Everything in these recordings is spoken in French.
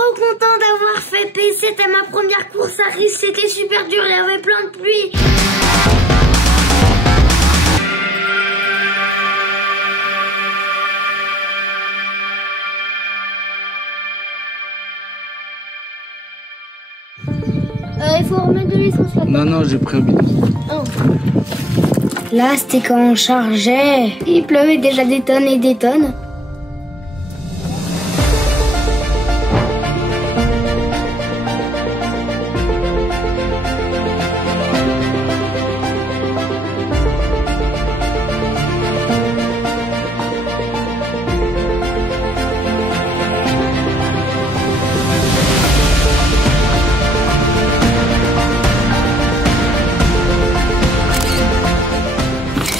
trop content d'avoir fait paix. C'était ma première course à risque. C'était super dur, il y avait plein de pluie. Il faut remettre de l'essence là. Non, j'ai pris un bidon. Oh. Là, c'était quand on chargeait. Il pleuvait déjà des tonnes et des tonnes.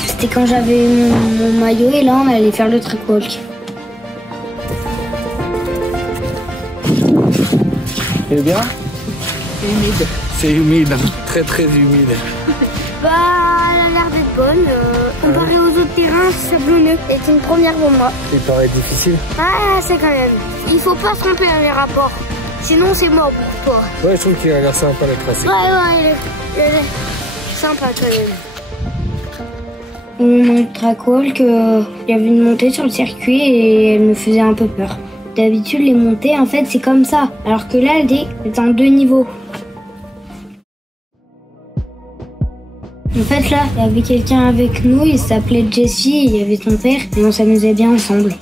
C'était quand j'avais mon maillot et là on allait faire le trackwalk. C'est bien? C'est humide. C'est humide, très très humide. Bah, elle a l'air d'être bonne. Comparé aux autres terrains, c'est sablonneux. C'est une première pour moi. Il paraît difficile. Ah, c'est quand même. Il faut pas se tromper dans les rapports. Sinon, c'est mort pour toi. Ouais, je trouve qu'il a l'air sympa la tracé. Ouais, il est sympa quand même. Au moment du trackwalk, il y avait une montée sur le circuit et elle me faisait un peu peur. D'habitude, les montées, en fait, c'est comme ça. Alors que là, elle est en 2 niveaux. En fait, là, il y avait quelqu'un avec nous, il s'appelait Jesse, il y avait son père, et on s'amusait bien ensemble.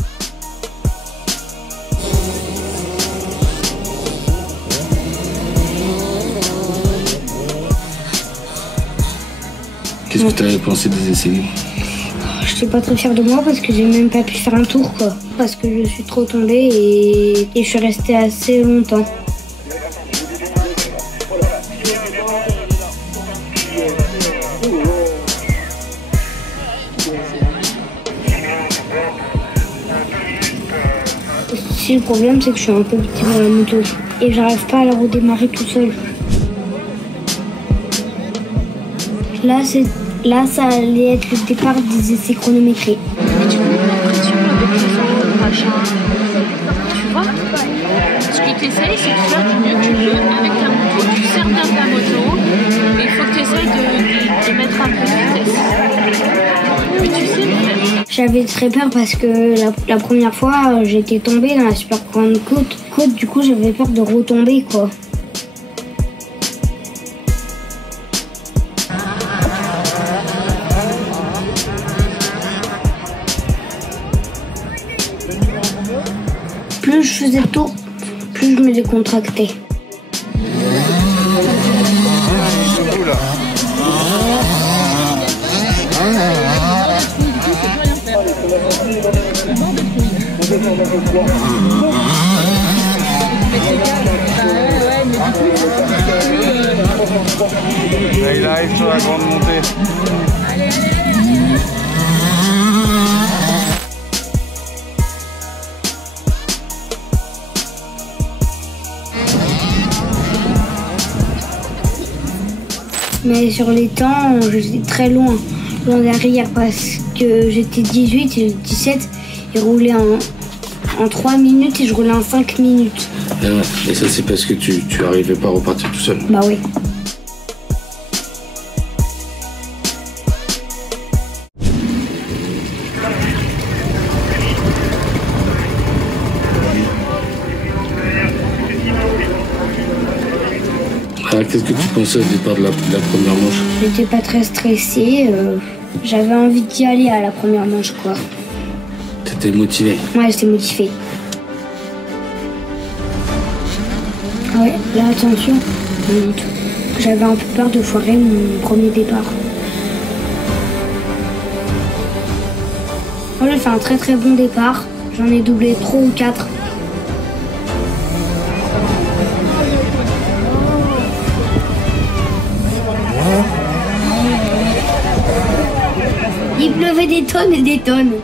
Qu'est-ce que tu avais pensé des essais libres? Je suis pas très fière de moi parce que j'ai même pas pu faire un tour, quoi. Parce que je suis trop tombée et je suis restée assez longtemps. Si le problème c'est que je suis un peu petit dans la moto et j'arrive pas à la redémarrer tout seul. Là, ça allait être le départ des essais chronométrés. Mais tu te mets pas de pression avec les autres, machin. Tu vois? Ce qui t'essaye, c'est de faire du mieux que tu peux avec ta moto. Tu sers bien ta moto, mais il faut que tu essayes de mettre un peu de vitesse. Mais tu sais le faire. J'avais très peur parce que la première fois, j'étais tombée dans la super grande côte. Du coup, j'avais peur de retomber, quoi. Plus je faisais le tour, plus je me décontractais. Là, il arrive sur la grande montée. Mais sur les temps, j'étais très loin derrière parce que j'étais 18 et le 17, il roulait en 3 minutes et je roulais en 5 minutes. Et ça, c'est parce que tu arrivais pas à repartir tout seul? Bah oui. Qu'est-ce que tu pensais au départ de la première manche? J'étais pas très stressée. J'avais envie d'y aller à la première manche, quoi. T'étais motivé? Ouais, j'étais motivée. Ouais, là, attention. J'avais un peu peur de foirer mon premier départ. Moi, j'ai fait un très très bon départ. J'en ai doublé 3 ou 4. Il pleuvait des tonnes et des tonnes.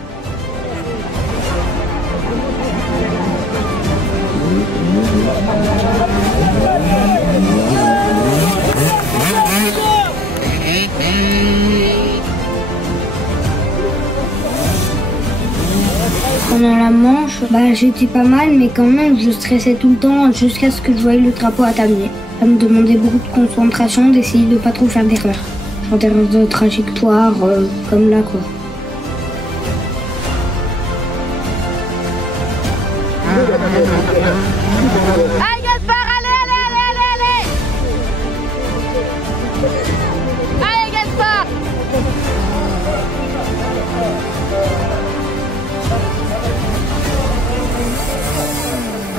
Pendant la manche, Bah, j'étais pas mal, mais quand même, je stressais tout le temps jusqu'à ce que je voyais le drapeau à damier. Ça me demandait beaucoup de concentration, d'essayer de pas trop faire d'erreurs. Genre d'erreurs de trajectoire, comme là, quoi. Allez Gaspard, allez. Allez Gaspard.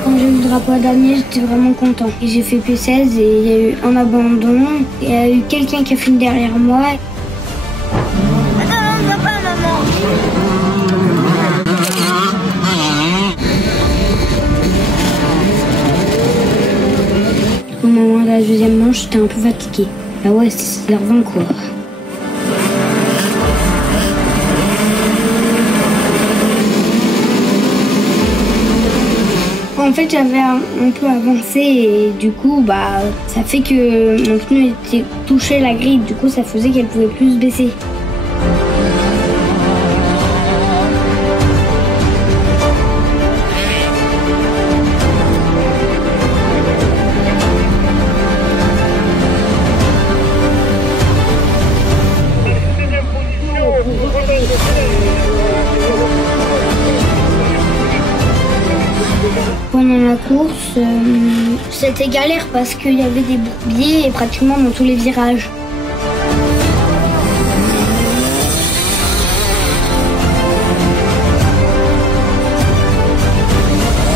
Quand j'ai eu le drapeau à damier, j'étais vraiment content. Et j'ai fait P16 et il y a eu un abandon. Il y a eu quelqu'un qui a fini derrière moi. Papa, maman. Au moment de la deuxième manche, j'étais un peu fatiguée. Ah ouais, c'est énervant quoi. En fait, j'avais un peu avancé et du coup, bah, ça fait que mon pneu était touché la grille. Du coup, ça faisait qu'elle pouvait plus se baisser. Pendant la course, c'était galère parce qu'il y avait des bourbiers et pratiquement dans tous les virages.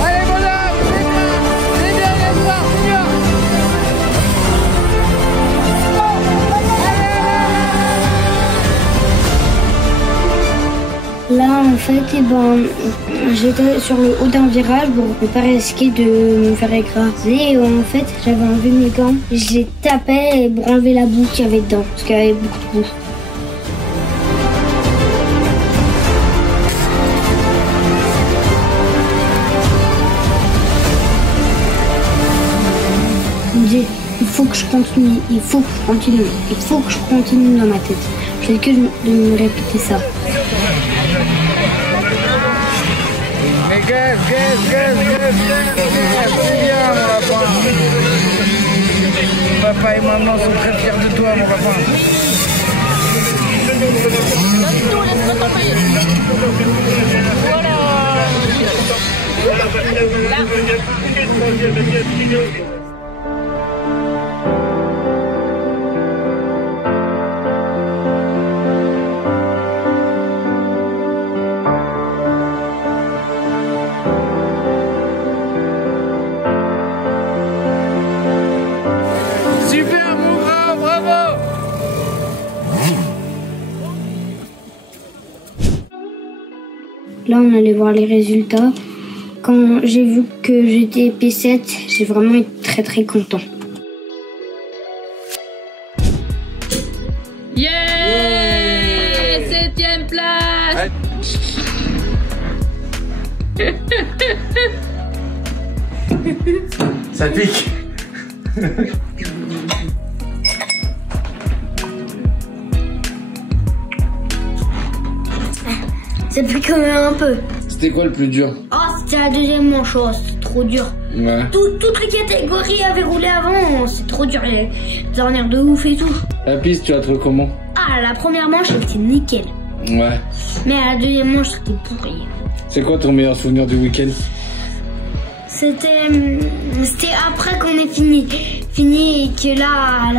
Allez bonhomme, c'est bien Gaspard, c'est bien. Là, en fait, j'étais sur le haut d'un virage pour ne pas risquer de me faire écraser. Et en fait, j'avais enlevé mes gants. Je les tapais pour enlever la boue qu'il y avait dedans, parce qu'il y avait beaucoup de boue. Je me disais, il faut que je continue, il faut que je continue, il faut que je continue dans ma tête. Je fais que de me répéter ça. Mais gaz, c'est bien mon lapin. Papa et maman sont très fiers de toi mon lapin. Super mon grand, bravo. Là, on allait voir les résultats. Quand j'ai vu que j'étais P7, j'ai vraiment été très très content. Yeah, 7e place. Ça pique. Ça pique quand même un peu. C'était quoi le plus dur? Oh, c'était la deuxième manche, oh, c'était trop dur. Ouais. Toutes les catégories avaient roulé avant, c'est trop dur, les dernières de ouf et tout. La piste, tu la trouves comment? Ah, la première manche, c'était nickel. Ouais. Mais à la deuxième manche, c'était pourri. C'est quoi ton meilleur souvenir du week-end? C'était après qu'on ait fini et que là,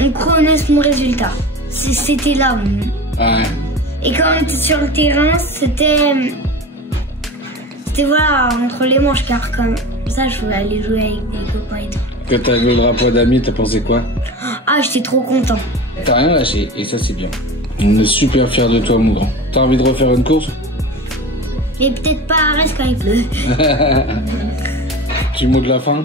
on connaisse mon résultat. C'était là. Ouais. Et quand on était sur le terrain, c'était voilà, entre les manches, car comme ça, je voulais aller jouer avec des copains et tout. Quand t'as vu le drapeau d'amis, t'as pensé quoi? Ah, j'étais trop content. T'as rien lâché, et ça c'est bien. On est super fiers de toi, mon grand. T'as envie de refaire une course? Et peut-être pas à Arès quand il pleut. Tu mot de la fin?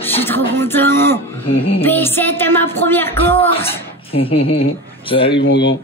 Je suis trop content. P7 à ma première course. Salut, mon grand.